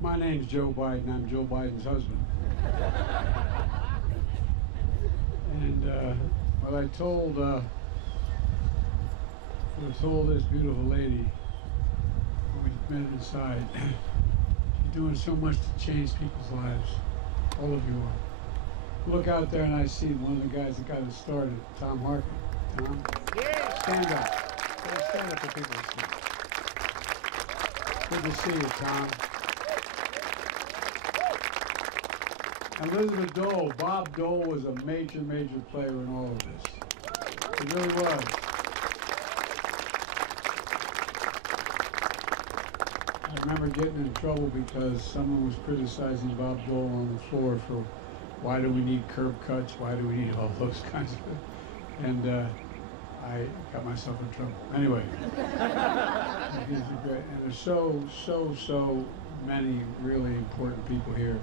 My name's Joe Biden. I'm Joe Biden's husband. And what I told this beautiful lady when we met inside, you're doing so much to change people's lives. All of you are. Look out there and I see one of the guys that got it started, Tom Harkin. Tom? Yeah. Stand up. Stand up for people to see. Good to see you, Tom. Elizabeth Dole, Bob Dole was a major player in all of this. He really was. I remember getting in trouble because someone was criticizing Bob Dole on the floor for why do we need curb cuts, why do we need all those kinds of things. And I got myself in trouble. Anyway, and there's so many really important people here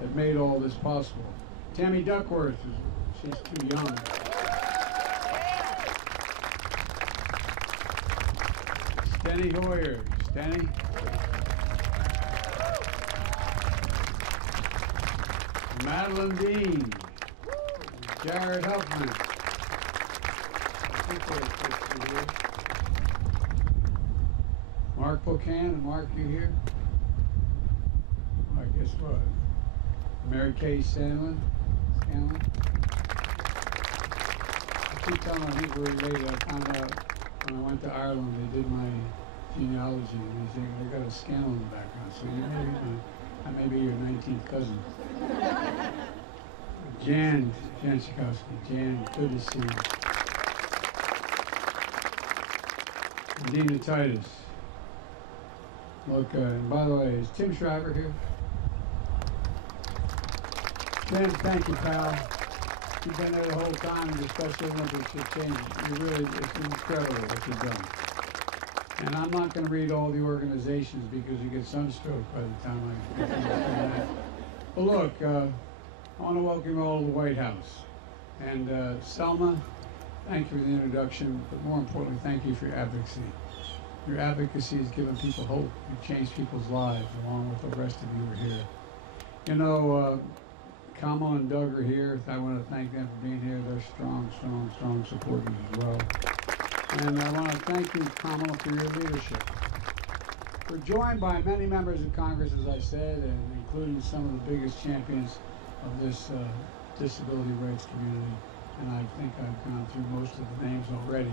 that made all this possible. Tammy Duckworth, she's too young. Steny Hoyer, Steny. Madeline Dean, Jared Heumann. Mark Pocan, Mark, you here? I guess what? Mary Kay Scanlon. I keep telling my people related. I found out when I went to Ireland, they did my genealogy, and they think they got a Scanlon in the background. So I may be your 19th cousin. Jan Schikowski. Jan, good to see you. Dina Titus. Look, and by the way, is Tim Shriver here? Tim, thank you, pal. You've been there the whole time, and the Special Olympics have changed. It's incredible what you've done. And I'm not going to read all the organizations because you get sunstroke by the time I get to that. But look, I want to welcome you all to the White House. And Selma, thank you for the introduction, but more importantly, thank you for your advocacy. Your advocacy has given people hope. You've changed people's lives along with the rest of you who are here. You know, Kamala and Doug are here. I want to thank them for being here. They're strong supporters as well. And I want to thank you, Kamala, for your leadership. We're joined by many members of Congress, as I said, and including some of the biggest champions of this disability rights community. And I think I've gone through most of the names already.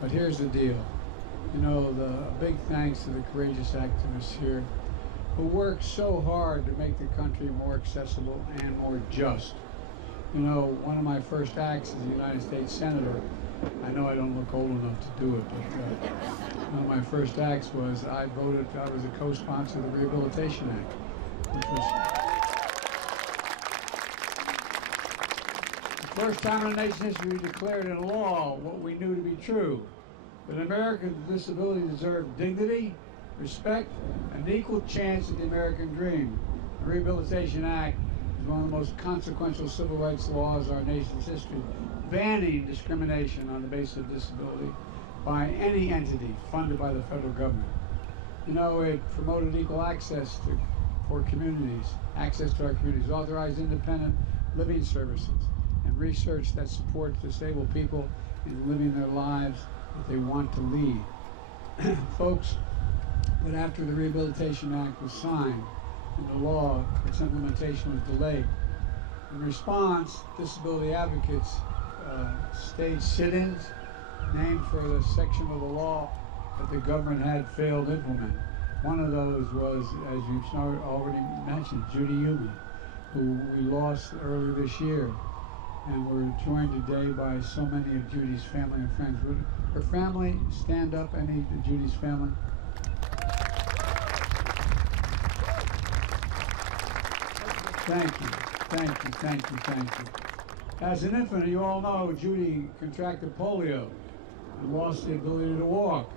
But here's the deal. You know, a big thanks to the courageous activists here who work so hard to make the country more accessible and more just. You know, one of my first acts as a United States Senator, I know I don't look old enough to do it, but one of my first acts was I was a co-sponsor of the Rehabilitation Act, which was the first time in the nation's history we declared in law what we knew to be true, that Americans with disabilities deserve dignity, respect, and equal chance at the American dream. The Rehabilitation Act is one of the most consequential civil rights laws in our nation's history, banning discrimination on the basis of disability by any entity funded by the federal government. You know, it promoted equal access for communities, access to our communities, authorized independent living services, and research that supports disabled people in living their lives that they want to lead. Folks, but after the Rehabilitation Act was signed into law, its implementation was delayed. In response, disability advocates staged sit-ins named for the section of the law that the government had failed to implement. One of those was, as you've already mentioned, Judy Heumann, who we lost earlier this year. And we're joined today by so many of Judy's family and friends. Would her family stand up, any of Judy's family? Thank you. As an infant, you all know Judy contracted polio and lost the ability to walk.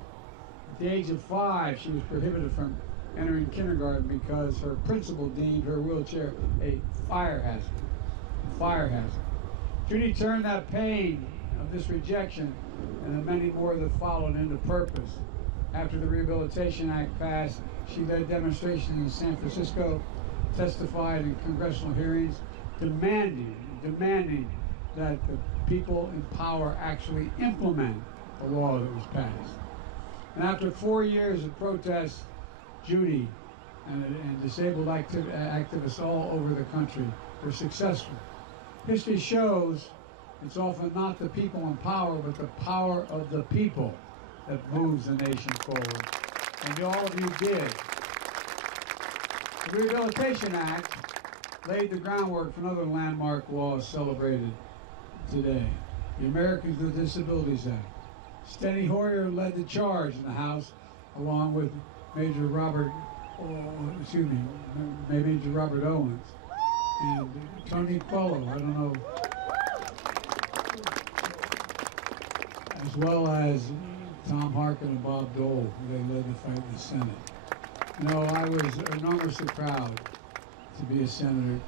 At the age of 5, she was prohibited from entering kindergarten because her principal deemed her wheelchair a fire hazard. Judy turned that pain of this rejection and the many more that followed into purpose. After the Rehabilitation Act passed, She led demonstrations in San Francisco, testified in congressional hearings, demanding that the people in power actually implement the law that was passed. And after 4 years of protests, Judy and disabled activists all over the country were successful. History shows it's often not the people in power, but the power of the people that moves the nation forward. And all of you did. The Rehabilitation Act laid the groundwork for another landmark law celebrated today, the Americans with Disabilities Act. Steny Hoyer led the charge in the House, along with Major Robert Owens and Tony Quello, I don't know, as well as Tom Harkin and Bob Dole. They led the fight in the Senate. You know, I was enormously proud to be a Senate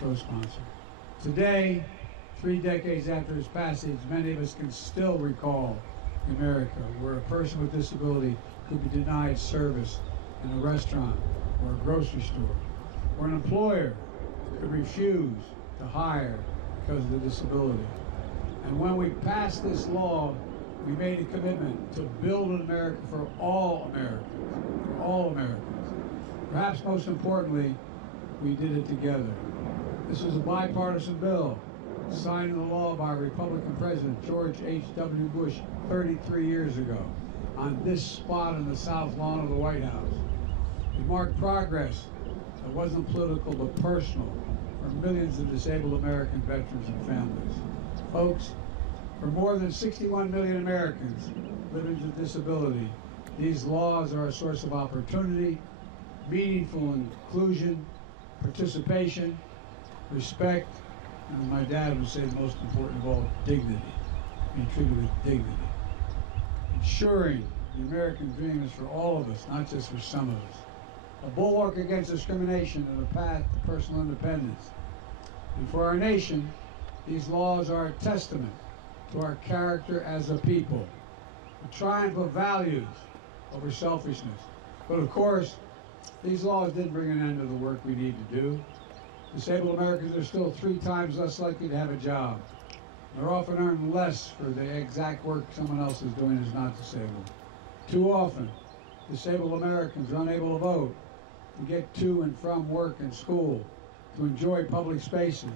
co-sponsor. Today, 3 decades after its passage, many of us can still recall America, where a person with disability could be denied service in a restaurant or a grocery store, or an employer could refuse to hire because of the disability. And when we passed this law, we made a commitment to build an America for all Americans, Perhaps most importantly, we did it together. This was a bipartisan bill, signed into law by Republican President George H.W. Bush 33 years ago, on this spot in the South Lawn of the White House. It marked progress that wasn't political but personal for millions of disabled American veterans and families. Folks, for more than 61 million Americans living with disability, these laws are a source of opportunity, meaningful inclusion, participation, respect, and as my dad would say, the most important of all, dignity, being treated with dignity. Ensuring the American dream is for all of us, not just for some of us. A bulwark against discrimination and a path to personal independence. And for our nation, these laws are a testament to our character as a people, a triumph of values over selfishness. But of course, these laws didn't bring an end to the work we need to do. Disabled Americans are still 3 times less likely to have a job. They're often earn less for the exact work someone else is doing who's not disabled. Too often, disabled Americans are unable to vote, to get to and from work and school, to enjoy public spaces.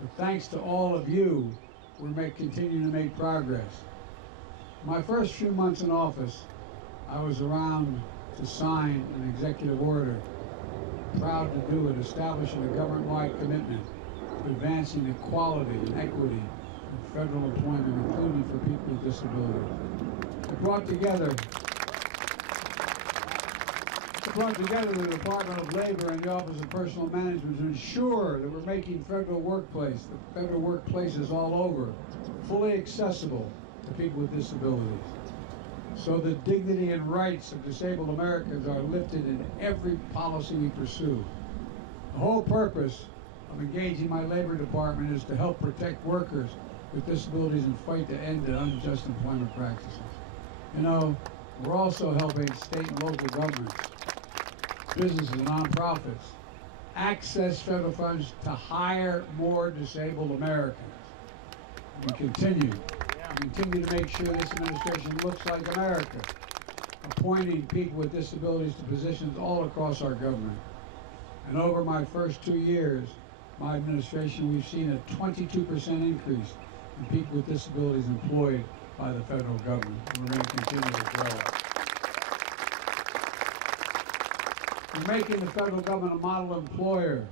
But thanks to all of you, we're continuing to make progress. My first few months in office, I was around to sign an executive order. Proud to do it, establishing a government-wide commitment to advancing equality and equity in federal employment, including for people with disabilities. It brought together the Department of Labor and the Office of Personnel Management to ensure that we're making federal workplaces all over fully accessible to people with disabilities, so the dignity and rights of disabled Americans are lifted in every policy we pursue. The whole purpose of engaging my Labor Department is to help protect workers with disabilities and fight to end the unjust employment practices. You know, we're also helping state and local governments, businesses, and nonprofits access federal funds to hire more disabled Americans. We continue to make sure this administration looks like America, appointing people with disabilities to positions all across our government. And over my first 2 years, my administration, we've seen a 22% increase in people with disabilities employed by the federal government. And we're going to continue to grow. We're making the federal government a model employer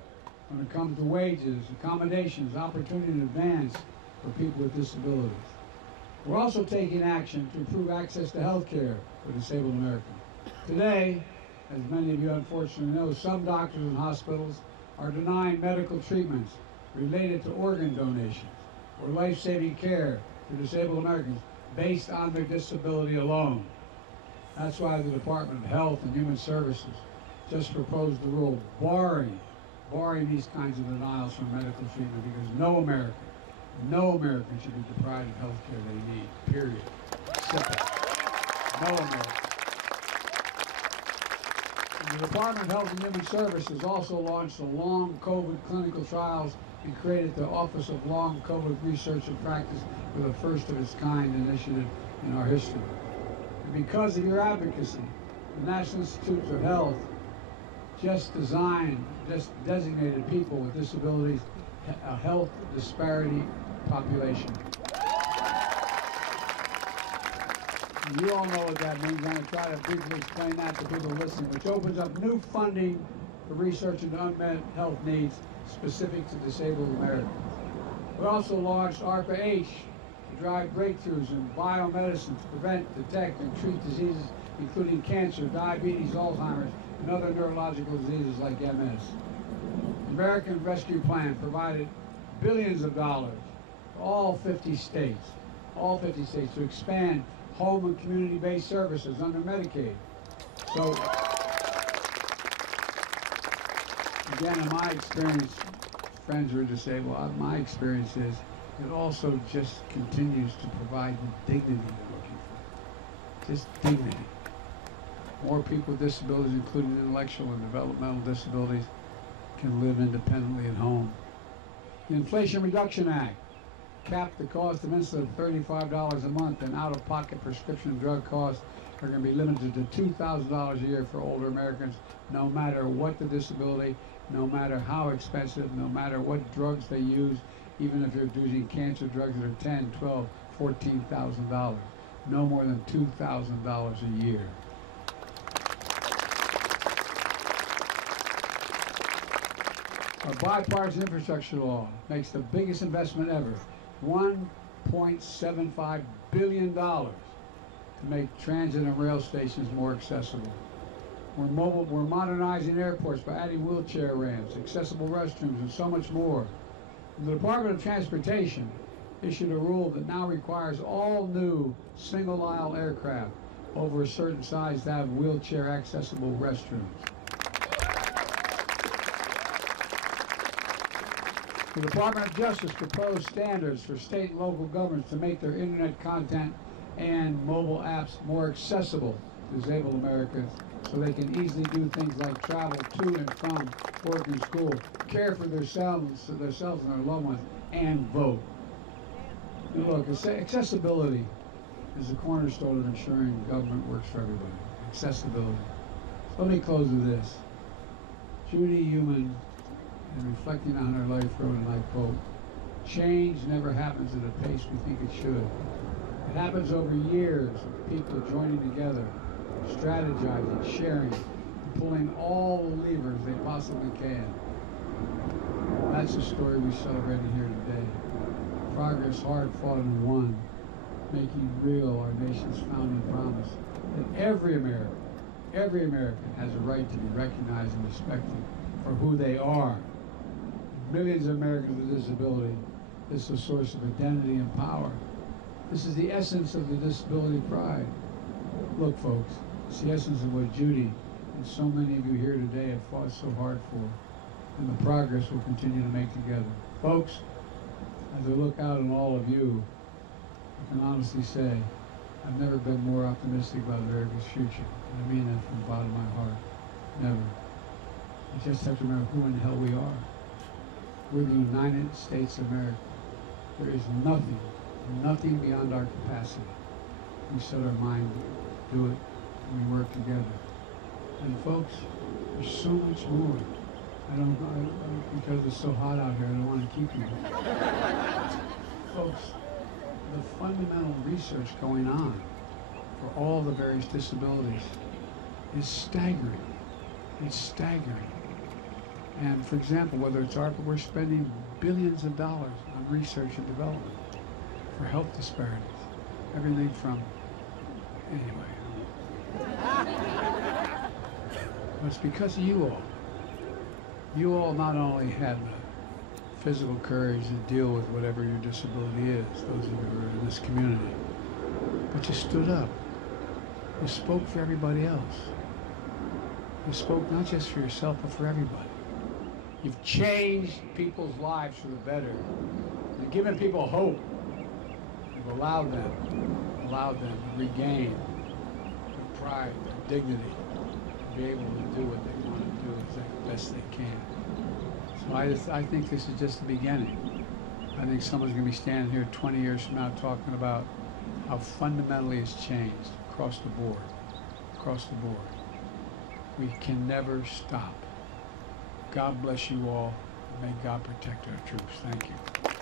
when it comes to wages, accommodations, opportunity to advance for people with disabilities. We're also taking action to improve access to health care for disabled Americans. Today, as many of you unfortunately know, some doctors and hospitals are denying medical treatments related to organ donations or life-saving care for disabled Americans based on their disability alone. That's why the Department of Health and Human Services just proposed the rule barring these kinds of denials from medical treatment, because no American should be deprived of health care they need, period. Simple. No American. The Department of Health and Human Services also launched the Long COVID clinical trials and created the Office of Long COVID Research and Practice with a first-of-its-kind initiative in our history. And because of your advocacy, the National Institutes of Health just designated people with disabilities a health disparity population. And you all know what that means. I'm going to try to briefly explain that to people listening, which opens up new funding for research into unmet health needs specific to disabled Americans. We also launched ARPA-H to drive breakthroughs in biomedicine to prevent, detect, and treat diseases including cancer, diabetes, Alzheimer's, and other neurological diseases like MS. The American Rescue Plan provided billions of dollars to all 50 states to expand home and community-based services under Medicaid. So, again, in my experience, friends who are disabled, my experience is it also just continues to provide the dignity they're looking for. Just dignity. More people with disabilities, including intellectual and developmental disabilities, can live independently at home. The Inflation Reduction Act capped the cost of insulin at $35 a month, and out-of-pocket prescription drug costs are going to be limited to $2,000 a year for older Americans, no matter what the disability, no matter how expensive, no matter what drugs they use, even if you're using cancer drugs that are $10,000, $12,000, $14,000. No more than $2,000 a year. Our bipartisan infrastructure law makes the biggest investment ever, $1.75 billion to make transit and rail stations more accessible. We're modernizing airports by adding wheelchair ramps, accessible restrooms, and so much more. And the Department of Transportation issued a rule that now requires all new single-aisle aircraft over a certain size to have wheelchair accessible restrooms. The Department of Justice proposed standards for state and local governments to make their internet content and mobile apps more accessible to disabled Americans so they can easily do things like travel to and from work and school, care for themselves and their loved ones, and vote. And look, accessibility is the cornerstone of ensuring government works for everybody. Accessibility. So let me close with this. Judy Heumann, in reflecting on her life, wrote, and I quote, "Change never happens at a pace we think it should. It happens over years of people joining together, strategizing, sharing, and pulling all the levers they possibly can." That's the story we celebrated here today. Progress hard fought and won, making real our nation's founding promise that every American has a right to be recognized and respected for who they are. Millions of Americans with disability, this is a source of identity and power. This is the essence of the disability pride. Look, folks, it's the essence of what Judy and so many of you here today have fought so hard for, and the progress we'll continue to make together. Folks, as I look out on all of you, I can honestly say I've never been more optimistic about America's future. And I mean that from the bottom of my heart. Never. You just have to remember who in the hell we are. We're the United States of America. There is nothing beyond our capacity. We set our mind to do it, and we work together. And folks, there's so much more. Because it's so hot out here, I don't want to keep you. Folks, the fundamental research going on for all the various disabilities is staggering. It's staggering. And for example, whether it's ARPA, we're spending billions of dollars on research and development for health disparities. Everything from, anyway. It's because of you all. You all not only had the physical courage to deal with whatever your disability is, those of you who are in this community, but you stood up. You spoke for everybody else. You spoke not just for yourself, but for everybody. You've changed people's lives for the better. You've given people hope. You've allowed them to regain their pride, their dignity, be able to do what they want to do as best they can. So I think this is just the beginning. I think someone's going to be standing here 20 years from now talking about how fundamentally it's changed across the board. Across the board. We can never stop. God bless you all. May God protect our troops. Thank you.